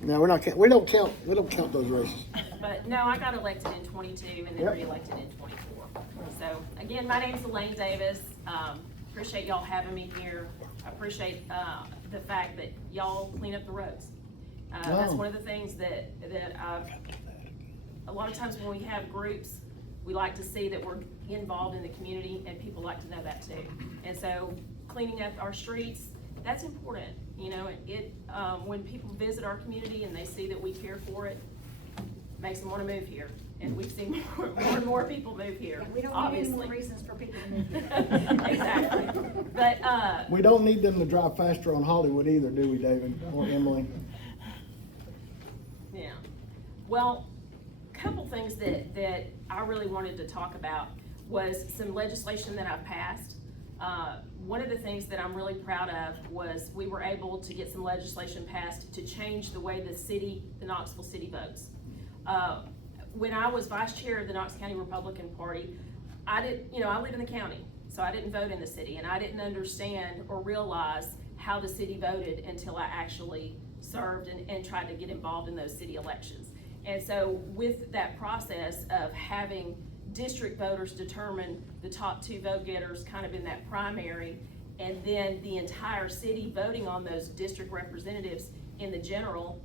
No, we don't count those races. But no, I got elected in 22 and then Yep. re-elected in 24. So again, my name's Elaine Davis. Appreciate y'all having me here. I appreciate the fact that y'all clean up the roads. That's one of the things that a lot of times when we have groups, we like to see that we're involved in the community, and people like to know that too. And so cleaning up our streets, that's important. You know, when people visit our community and they see that we care for it, makes them want to move here. And we've seen more and more people move here. We don't obviously. need any more reasons for people to move here. Exactly. But We don't need them to drive faster on Hollywood either, do we, David or Emily? yeah. Well, a couple things that I really wanted to talk about was some legislation that I've passed. One of the things that I'm really proud of was we were able to get some legislation passed to change the way the Knoxville city votes. When I was vice chair of the Knox County Republican Party, I live in the county, so I didn't vote in the city, and I didn't understand or realize how the city voted until I actually served and tried to get involved in those city elections. And so with that process of having district voters determine the top 2 vote getters kind of in that primary, and then the entire city voting on those district representatives in the general,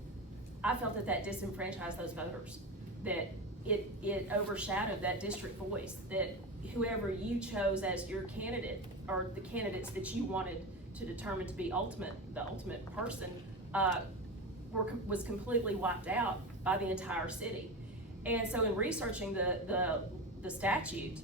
I felt that disenfranchised those voters, that it overshadowed that district voice, that whoever you chose as your candidate, or the candidates that you wanted to determine to be the ultimate person, was completely wiped out by the entire city. And so in researching the statute,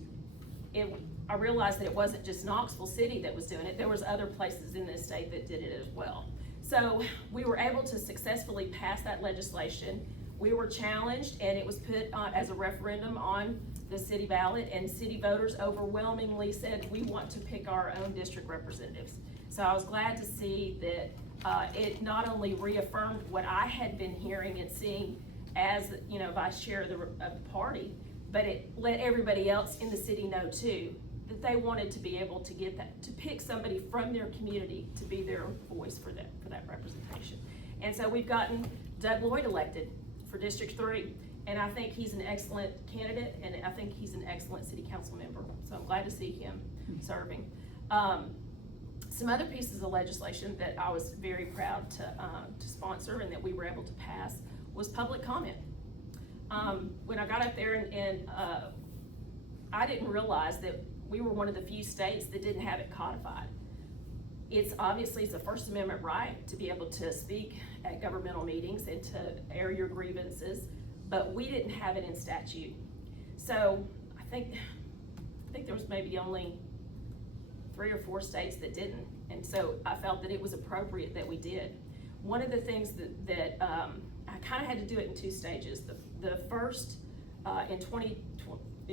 I realized that it wasn't just Knoxville City that was doing it. There was other places in this state that did it as well. So we were able to successfully pass that legislation. We were challenged, and it was put as a referendum on the city ballot, and city voters overwhelmingly said, we want to pick our own district representatives. So I was glad to see that it not only reaffirmed what I had been hearing and seeing as, vice chair of the party, but it let everybody else in the city know too, that they wanted to be able to get that, to pick somebody from their community to be their voice for that representation. And so we've gotten Doug Lloyd elected for District 3, and I think he's an excellent candidate, and I think he's an excellent city council member. So I'm glad to see him serving. Some other pieces of legislation that I was very proud to sponsor and that we were able to pass was public comment. When I got up there and I didn't realize that we were one of the few states that didn't have it codified. It's a First Amendment right to be able to speak at governmental meetings and to air your grievances, but we didn't have it in statute. So I think there was maybe only 3 or 4 states that didn't, and so I felt that it was appropriate that we did. One of the things that I kind of had to do it in 2 stages. The first, in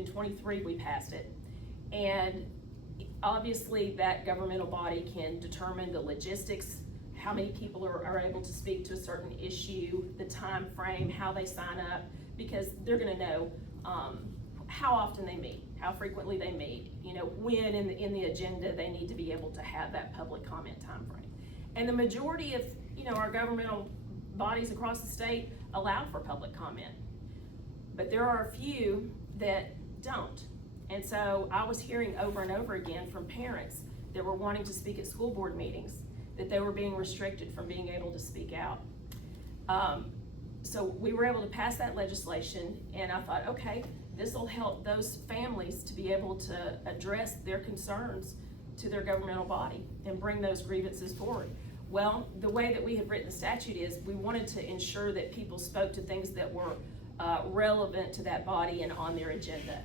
23, we passed it, and obviously that governmental body can determine the logistics, how many people are able to speak to a certain issue, the time frame, how they sign up, because they're going to know how often they meet, how frequently they meet, when in the agenda they need to be able to have that public comment time frame. And the majority of our governmental bodies across the state allow for public comment, but there are a few that don't. And so I was hearing over and over again from parents that were wanting to speak at school board meetings that they were being restricted from being able to speak out. So we were able to pass that legislation, and I thought, okay, this will help those families to be able to address their concerns to their governmental body and bring those grievances forward. Well, the way that we had written the statute is we wanted to ensure that people spoke to things that were relevant to that body and on their agenda.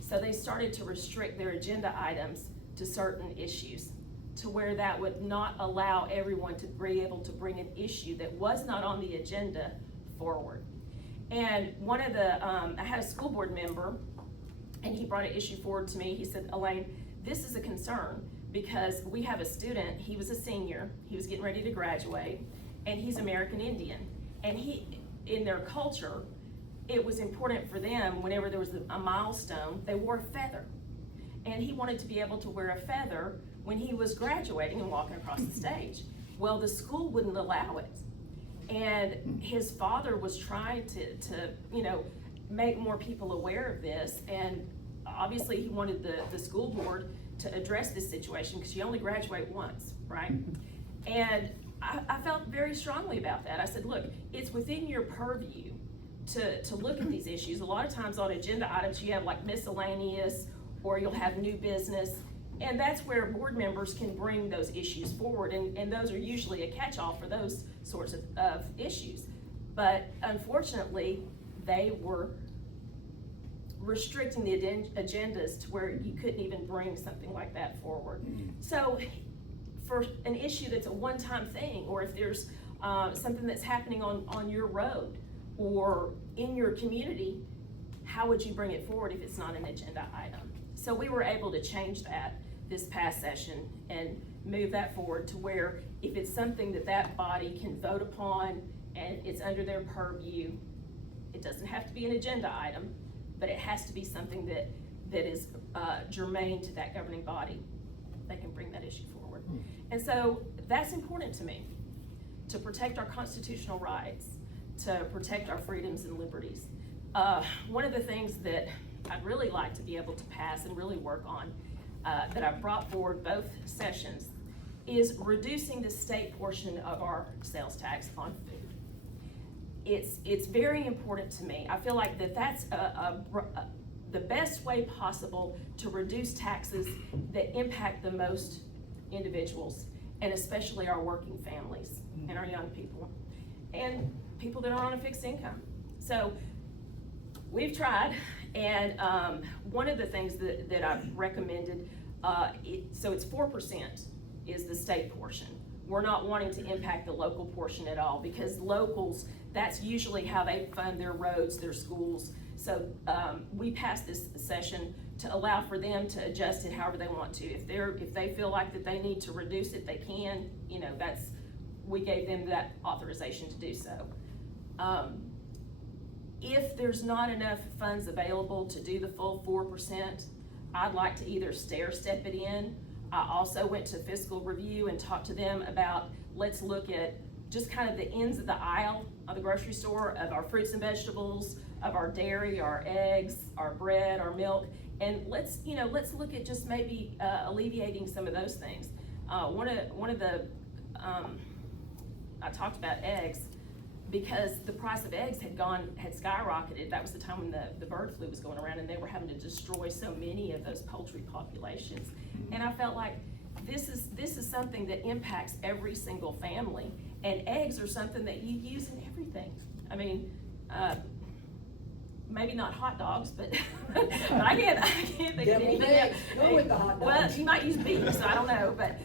So they started to restrict their agenda items to certain issues, to where that would not allow everyone to be able to bring an issue that was not on the agenda forward. And one of I had a school board member, and he brought an issue forward to me. He said, Elaine, this is a concern because we have a student, he was a senior, he was getting ready to graduate, and he's American Indian. And in their culture, it was important for them, whenever there was a milestone, they wore a feather. And he wanted to be able to wear a feather when he was graduating and walking across the stage. Well, the school wouldn't allow it. And his father was trying to make more people aware of this, and obviously he wanted the school board to address this situation, because you only graduate once, right? And I felt very strongly about that. I said, look, it's within your purview to look at these issues. A lot of times on agenda items, you have like miscellaneous, or you'll have new business, and that's where board members can bring those issues forward, and those are usually a catch-all for those sorts of issues. But unfortunately, they were restricting the agendas to where you couldn't even bring something like that forward. So for an issue that's a one-time thing, or if there's something that's happening on your road or in your community, how would you bring it forward if it's not an agenda item? So we were able to change that this past session and move that forward to where if it's something that body can vote upon and it's under their purview, it doesn't have to be an agenda item, but it has to be something that is germane to that governing body. They can bring that issue forward. And so that's important to me, to protect our constitutional rights, to protect our freedoms and liberties. One of the things that I'd really like to be able to pass and really work on, that I've brought forward both sessions, is reducing the state portion of our sales tax on food. It's very important to me. I feel like that's the best way possible to reduce taxes that impact the most individuals, and especially our working families and our young people and people that are on a fixed income. So we've tried, and one of the things that I've recommended, so it's 4% is the state portion. We're not wanting to impact the local portion at all, because locals, that's usually how they fund their roads, their schools. So we passed this session to allow for them to adjust it however they want to. If they feel like that they need to reduce it, they can. We gave them that authorization to do so. If there's not enough funds available to do the full 4%, I'd like to either stair-step it in. I also went to fiscal review and talked to them about, let's look at just kind of the ends of the aisle of the grocery store, of our fruits and vegetables, of our dairy, our eggs, our bread, our milk, and let's look at just maybe alleviating some of those things. One of the I talked about eggs, because the price of eggs had skyrocketed. That was the time when the bird flu was going around, and they were having to destroy so many of those poultry populations. And I felt like this is something that impacts every single family, and eggs are something that you use in everything. I mean, maybe not hot dogs, but I can't think of anything else. Go with the hot dogs. Well, you might use beef, so I don't know, but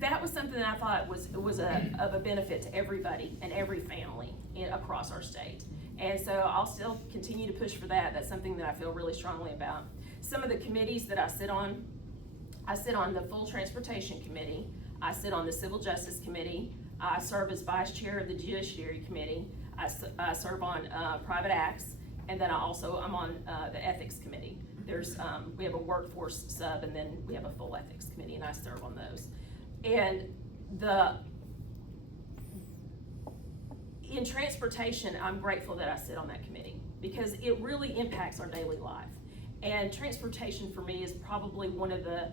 that was something that I thought was of a benefit to everybody and every family across our state. And so I'll still continue to push for that. That's something that I feel really strongly about. Some of the committees that I sit on the Full Transportation Committee, I sit on the Civil Justice Committee, I serve as Vice Chair of the Judiciary Committee, I serve on Private Acts, and then I'm on the Ethics Committee. We have a workforce sub, and then we have a full ethics committee, and I serve on those. And in transportation, I'm grateful that I sit on that committee, because it really impacts our daily life. And transportation for me is probably one of the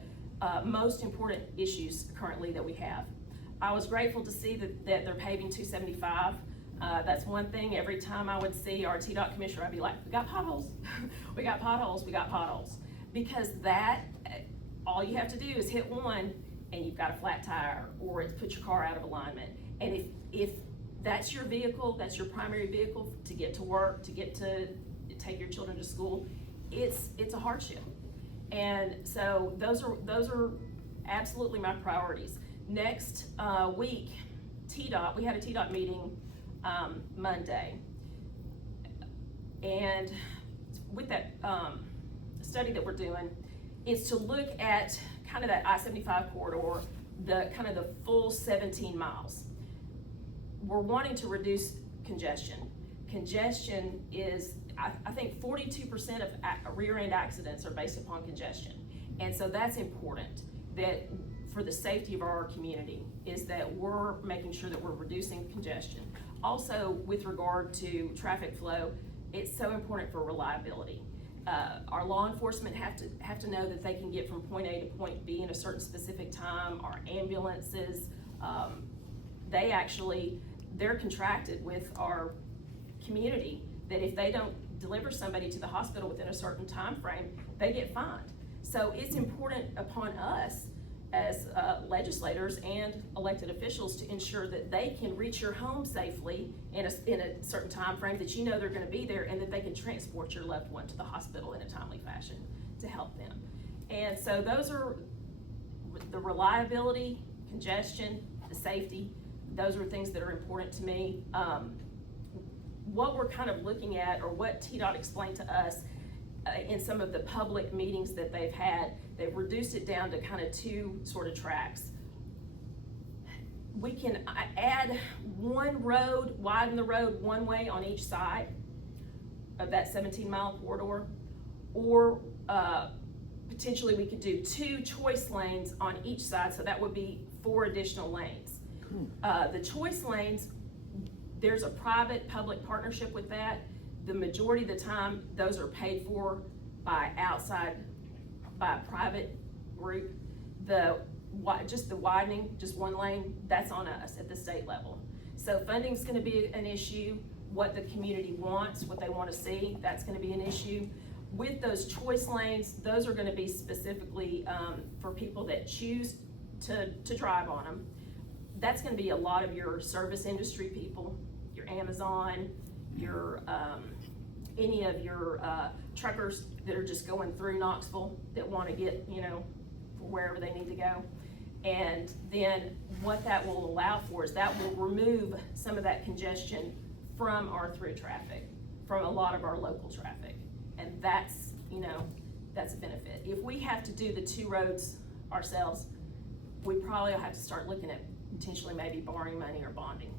most important issues currently that we have. I was grateful to see that they're paving 275. That's one thing. Every time I would see our TDOT commissioner, I'd be like, we got potholes, we got potholes, we got potholes. Because all you have to do is hit one and you've got a flat tire, or it's put your car out of alignment. And if that's your vehicle, that's your primary vehicle to get to work, to take your children to school, it's a hardship. And so those are absolutely my priorities. Next week, TDOT, we had a TDOT meeting Monday, and with that study that we're doing, is to look at kind of that I-75 corridor, the full 17 miles. We're wanting to reduce congestion. Congestion is, I think 42% of rear-end accidents are based upon congestion. And so that's important, that for the safety of our community, is that we're making sure that we're reducing congestion. Also, with regard to traffic flow, it's so important for reliability. Our law enforcement have to know that they can get from point A to point B in a certain specific time. Our ambulances, they're contracted with our community that if they don't deliver somebody to the hospital within a certain time frame, they get fined. So it's important upon us as legislators and elected officials to ensure that they can reach your home safely in a certain time frame, that you know they're gonna be there, and that they can transport your loved one to the hospital in a timely fashion to help them. And so those are the reliability, congestion, the safety. Those are things that are important to me. What we're kind of looking at, or what TDOT explained to us in some of the public meetings that they've had, they've reduced it down to kind of two sort of tracks. We can add one road, widen the road one way on each side of that 17-mile corridor, or potentially we could do 2 choice lanes on each side, so that would be 4 additional lanes. The choice lanes, there's a private-public partnership with that. The majority of the time, those are paid for by a private group. Just the widening, just one lane, that's on us at the state level. So funding's gonna be an issue. What the community wants, what they wanna see, that's gonna be an issue. With those choice lanes, those are gonna be specifically for people that choose to drive on them. That's gonna be a lot of your service industry people, your Amazon, your any of your truckers that are just going through Knoxville that wanna get, wherever they need to go. And then what that will allow for is that will remove some of that congestion from our through traffic, from a lot of our local traffic. And that's a benefit. If we have to do the 2 roads ourselves, we probably will have to start looking at potentially maybe borrowing money or bonding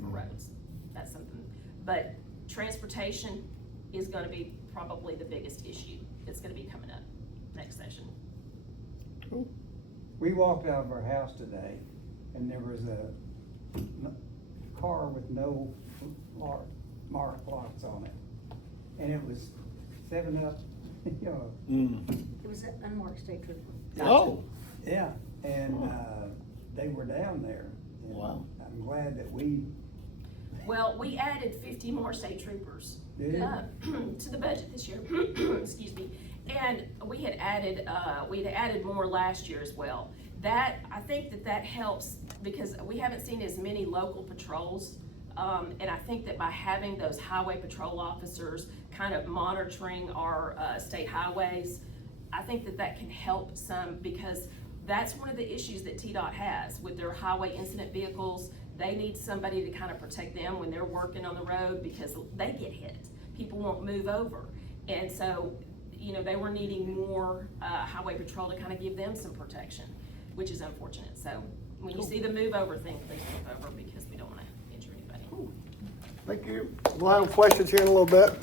for roads. That's something. But transportation is gonna be probably the biggest issue that's gonna be coming up next session. Cool. We walked out of our house today and there was a car with no mark locks on it. And it was 7-Up, It was an unmarked state trooper. Oh, Yeah, and they were down there. And Wow. I'm glad that we, Well, we added 50 more state troopers Did you? To the budget this year. Excuse me. And we had added more last year as well. I think that helps because we haven't seen as many local patrols. And I think that by having those highway patrol officers kind of monitoring our state highways, I think that can help some, because that's one of the issues that TDOT has with their highway incident vehicles. They need somebody to kind of protect them when they're working on the road because they get hit. People won't move over. And so, they were needing more highway patrol to kind of give them some protection, which is unfortunate. So when you see the move over thing, please move over because we don't want to injure anybody. thank you. We'll have questions here in a little bit.